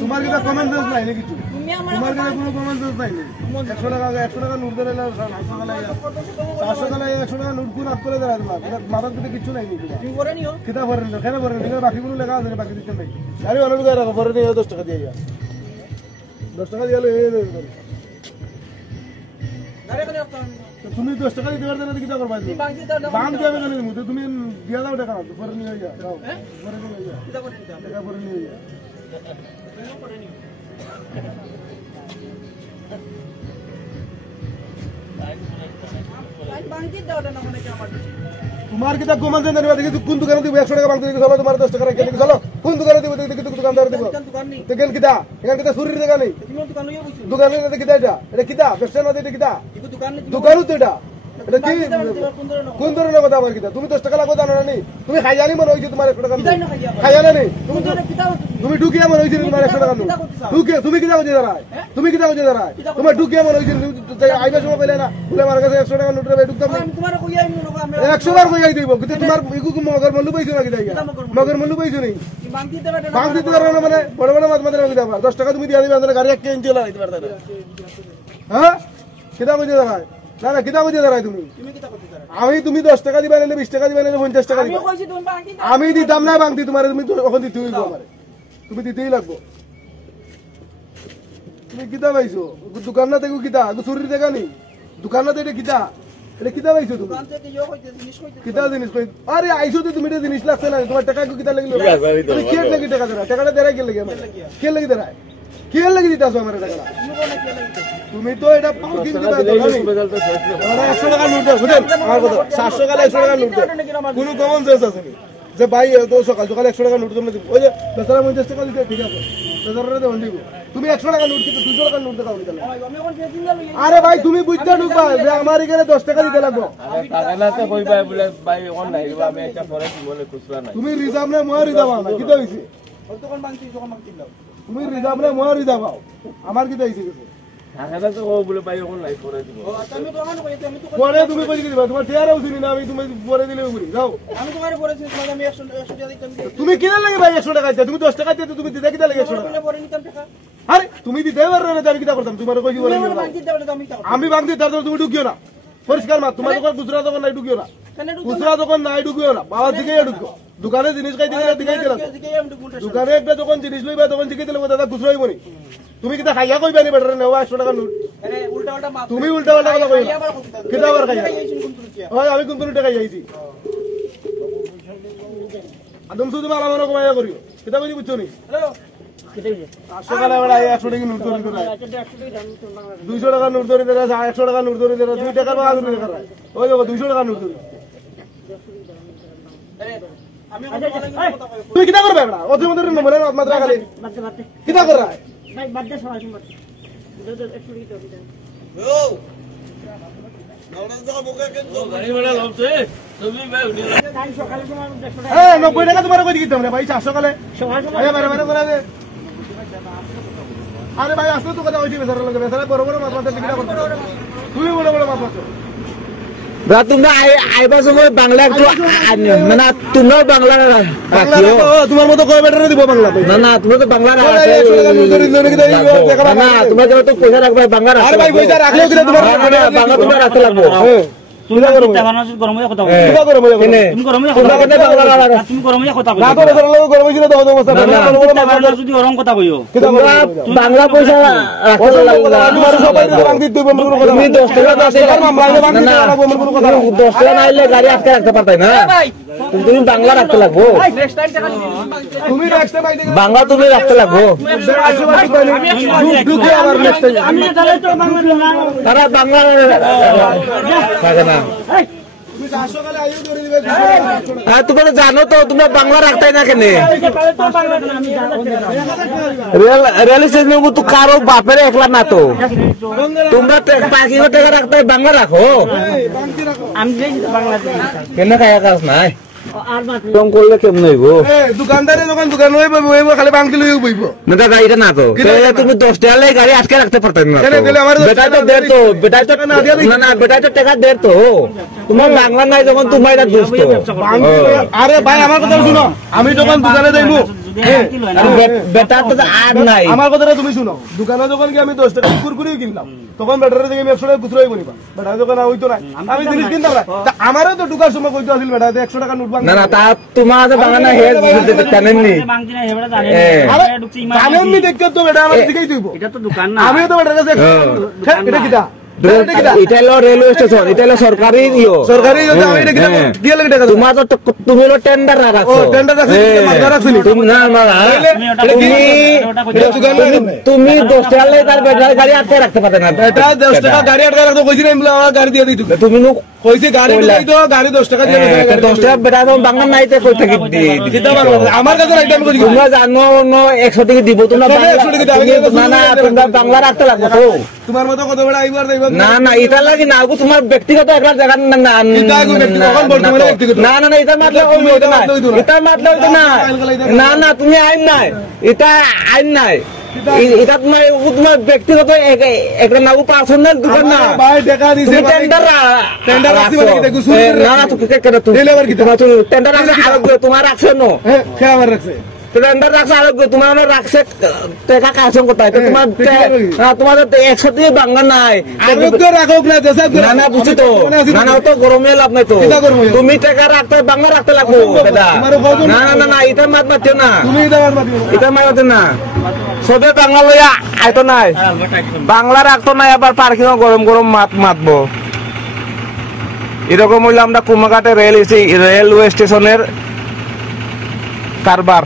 তোমার কিনা comment sense নাই কিছু, তোমার কিনা কোনো কমেন্ট সেন্স নাই। 100 টাকা নোট ধরে 400 টাকা 100 টাকা নোট গুণ আপ করে দেয় তোমার মাথার দিকে কিছু নাই কিতা করেন কেন করেন বাকিগুলো লেখা আছে বাকি দিতে নাই। আরে অনেক রাখো পরে নিয়ে 10 টাকা দিয়ে 10 টাকা দিয়ে তুমি 10 টাকা দিতে পারবে না কিতা করবা বাম যাবে কেন তুমি দিয়া দাও টাকা পরে নিয়ে যাও পরে নিয়ে যাও টাকা পরে নিয়ে যাও। তোমার কিতা কমান দেন দেখি কোন দোকানে দিব 100 টাকা বাংলা দিকে চলো তোমার 10 টাকা রেখে চলো কোন দোকানে দিব দেখি দোকানদার দিব দেখেন কিতা এখান কিতা সুরির দোকান নেই দোকানে না কিতা এটা কিতা ব্যবসা না এটা কিতা দোকানও তো এটা এটা কি কোন ধরনের কথা বল কিতা তুমি 10 টাকা লাগবে জানো না নি তুমি খাই জানি মনে হইছে তোমার 100 টাকা খাই জানা নেই তুমি ঢুকিয়া মনে হইছে তোমার 100 টাকা ঢুকিয়া তুমি কিতা বুঝে দাঁড়ায় তুমি কিতা বুঝে দাঁড়ায় তোমার ঢুকিয়া মনে হইছে আইবা সময় পেলে না বলে আমার কাছে 100 টাকা নোট রে ঢুকতাম না তোমার কইয়া আমি 100 বার কইয়া দিব কিন্তু তোমার ইগু মগর মল্লু পাইছো না কিতা মগর মল্লু পাইছো নি বাং দিতে পারো না মানে বড় বড় মাছ মাত্র কিতা 10 টাকা তুমি দিয়া দিবা আমাদের গাড়ি একটা ইঞ্চি লাগাইতে পারতা না হ্যাঁ কিতা বুঝে দাঁড়ায় না না কিতা বুঝে দাঁড়ায় তুমি আমি তুমি 10 টাকা দিবা না 20 টাকা দিবা না 50 টাকা দিবা আমি দিতাম না বাংতি তোমার তুমি তখন দিতে হইব আমারে তুমি দিতেই লাগবো। তুমি কিতা পাইছো দোকান না দেখো কিতা চুরির দেখা নেই দোকান না এটা কিতা এটা কিতা পাইছো তুমি কিতা জিনিস কই আরে আইছো তো তুমি এটা জিনিস লাগছে না তোমার টাকা কিতা লাগলো তুমি কি লাগি টাকা দেরা টাকাটা দেরাই কি লাগি আমার কি লাগি দেরাই কি লাগি দিতাছো আমার টাকা তুমি তো এটা পার্কিং দিবা দোকানে 100 টাকা নোট দাও বুঝেন আমার কথা 700 টাকা 100 টাকা নোট দাও কোনো কমন সেন্স আছে না যে ভাই তো সকাল সকাল 100 টাকা নোট তুমি দিব ওই যে বেচারা 50 টাকা দিতে ঠিক আছে বেচারা দেন দিব তুমি 100 টাকা নোট কিন্তু 200 টাকা নোট দাও নিতে আরে ভাই তুমি বুঝতে ঢুকবা যে আমার এখানে 10 টাকা দিতে লাগবে টাকা না তো কই ভাই বলে ভাই অন নাই আমি একটা পরে কি বলে খুচরা নাই তুমি রিজার্ভ না মই রিজার্ভ না কি হইছে তখন বাংতি দাও তুমি রিজার্ভ না মই রিজার্ভ আমার কি হইছে টাকাটা তো বলে ভাই অন নাই পরে দিব আমি তো আমার কইতে আমি তো পরে তুমি কই দিবা তোমার টিয়ার হউছিনি না আমি তুমি পরে দিলে বলি যাও আমি তোমারে পরে দিছি আমি 100 টাকা দিতাম তুমি কিনা লাগে ভাই 100 টাকা দিতে তুমি 10 টাকা দিতে তুমি দিতে কিটা লাগে 100 টাকা পরে নিতাম টাকা আরে তুমি দিতে পারো না আমি কিটা করতাম তোমারে কই বলে আমি বাংতি দাও তুমি ঢুকিও না পরিষ্কার মা তোমার দোকান গুজরা দোকান নাই ঢুকিও না গুজরা দোকান নাই ঢুকিও না বাবা দিকে ঢুকিও দোকানে জিনিস খাই দিকে দিলা দোকানে একটা দোকান জিনিস লইবা দোকান দিকে দিলে দাদা গুজরা হইবনি তুমি কিটা খাইয়া কইবা নি বেটার নেওয়া 100 টাকা নোট আরে উল্টা উল্টা মাপ তুমি উল্টা উল্টা কথা কইবা কিটা বার খাইয়া ওই আমি কোন কোন টাকা খাইছি আদম শুধু মালা মনে কমাইয়া করিও কিটা কই বুঝছো নি হ্যালো কিটা 800 টাকা বড় 100 টাকা নোট ধরে দেয় 200 টাকা নোট ধরে দেয় 100 টাকা নোট ধরে দেয় 2 টাকা বাদ করে দেয় ওই দেখো 200 টাকা নোট ধরে আরে আমি কথা তুই কিটা করবে বড় ওদের মধ্যে নম্বরে মাত্র খালি কিটা কর রা ভাই বাদ দে সবাই শুনবা দে 100 টাকা দিতে ও নওড়া দাও মুখে কিন্তু গাড়ি বড় লমছে তুমি ভাই উনি কাল সকালে তোমার 100 টাকা এ 90 টাকা তোমার কই দিতাম রে ভাই 400 কালে সকালে আরে বারে করে দে আরে ভাই আসলে তো কথা হইছে বেচারা বড় বড় মাছ মাছ কিটা করতে তুই বড় বড় মাছ মাছ ব্রা তোমরা আইবা সময় বাংলা একটু মানে তোমরা বাংলা রাখিও তোমার মতো কয় বেটারে দিব বাংলা না না তোমরা তো বাংলা রাখো না তোমরা তো পয়সা রাখবা বাংলা রাখো আরে ভাই পয়সা রাখলেও কি তোমার বাংলা তোমরা রাখতে লাগবে তুমি গরমে কথা বলো কিবা গরমে তুমি গরমে কথা বলো তুমি গরমে কথা বলো না তো গরমে ছিল তো অবস্থা বাংলা যদি ওরম কথা কইও বাংলা পয়সা রাখতে লাগবে তোমার সবাই বাংলা দিতে বন্ধ করো তুমি 10 টাকা দাও মামলা বাংলা লাগবে মন কোনো কথা 10 টাকা নাইলে গাড়ি আটকে রাখতে পারতাই না তুমি বাংলা রাখতে লাগবে তুমি নেক্সট টাইম আইতে বাংলা তুমি রাখতে লাগবে ঢুকে আবার নেক্সট টাইম আমি তাহলে তো বাংলা না তারা বাংলা থাকে না তুমি 400 কালে আইও ধরে দিবে হ্যাঁ তোমরা জানো তো তোমরা বাংলা রাখতাই না কেন রেল স্টেশন তো কারো বাপের একলা না তো তোমরা পাখি টাকা রাখতে বাংলা রাখো আমি বাংলা কেন খায়া কাজ নাই কম করলে কেমন হইব দোকানদারে যখন দোকান হইব খালি বাংলা লইও বইব না দাদা এটা না তো তুমি 10 টাকা লাই গাড়ি আটকে রাখতে পারতেন না বেটা তো দের তো বেটা তো না না বেটা তো টাকা দের তো তোমার বাংলা নাই যখন তোমার এটা দোষ তো আরে ভাই আমার কথা শুনো আমি যখন দোকানে যাইবো বেটার তো আর নাই। আমার কথাটা তুমি শুনো, দোকানে যখন কি আমি 10 টাকা কুরকুরিও কিনলাম তখন বেটারে থেকে আমি 100 টাকা খুচরাই বনিবা, বেটা যখন হইতো না আমি জিনিস কিনতাম না। তা আমারও তো ঢুকার সময় কইতো আসিল বেটা 100 টাকা নোট না না তা তোমার যে বাগানা হে জানেননি জানেননি দেখতে তো বেটা আমার দিকেই তুইব, এটা তো দোকান না, আমিও তো বেটার কাছে এটা কিটা এটা হলো রেলওয়ে স্টেশন, এটা হলো সরকারি সরকারি আমি এটা কিটা কি লাগে টাকা তোমার তো তুমি হলো টেন্ডার রাখছো, টেন্ডার রাখছি মার্কা রাখছি তুমি না তুমি 10 টাকা লাগে তার বেটার গাড়ি আটকে রাখতে পারতে না। এটা 10 টাকা গাড়ি আটকে রাখতো কইছি না আমার গাড়ি দিয়ে দিত, তুমি কইছি গাড়ি দিই তো গাড়ি 10 টাকা দিয়ে 10 টাকা বেটা বাংলা নাইতে কই থেকে আমার কাছে রাইট আমি কইছি তোমরা জানো 100 টাকা দিব তোমরা না না তোমরা বাংলা রাখতে লাগবে তো তোমার মতো কত বড় আইবার দেইবা না না এটা লাগে না তোমার ব্যক্তিগত একটা জায়গা না না না না এটা মাতলাব হইতো না, এটা মাতলাব হইতো না না না তুমি আইন নাই, এটা আইন নাই, এটা তোমার ব্যক্তিগত একটা না পার্সোনাল দোকান না ভাই টাকা দিছে টেন্ডার টেন্ডার রাখছি বলে কি দেখো না না তুমি কে করে তুমি ডেলিভারি কি তোমার টেন্ডার রাখছে তোমার রাখছে নো হ্যাঁ কে আমার রাখছে টেন্ডার রাখছে আর তোমার রাখছে টাকা কাজ কোথায় তোমার তোমার 100 দিয়ে বাংলা নাই আরোগ্য রাখো না দেশে না না বুঝি তো না না তো গরমে লাভ নাই তো তুমি টাকা রাখতে বাংলা রাখতে লাগবো দাদা না না না না এটা মাত মাতিও না তুমি এটা মারবা এটা মারতে না সবে বাংলা লইয়া আইতো নাই বাংলা রাখতো নাই আবার পার্কিং গরম গরম মাতবো এরকম হইলে আমরা কুমাঘাটে রেলওয়ে স্টেশনের কারবার।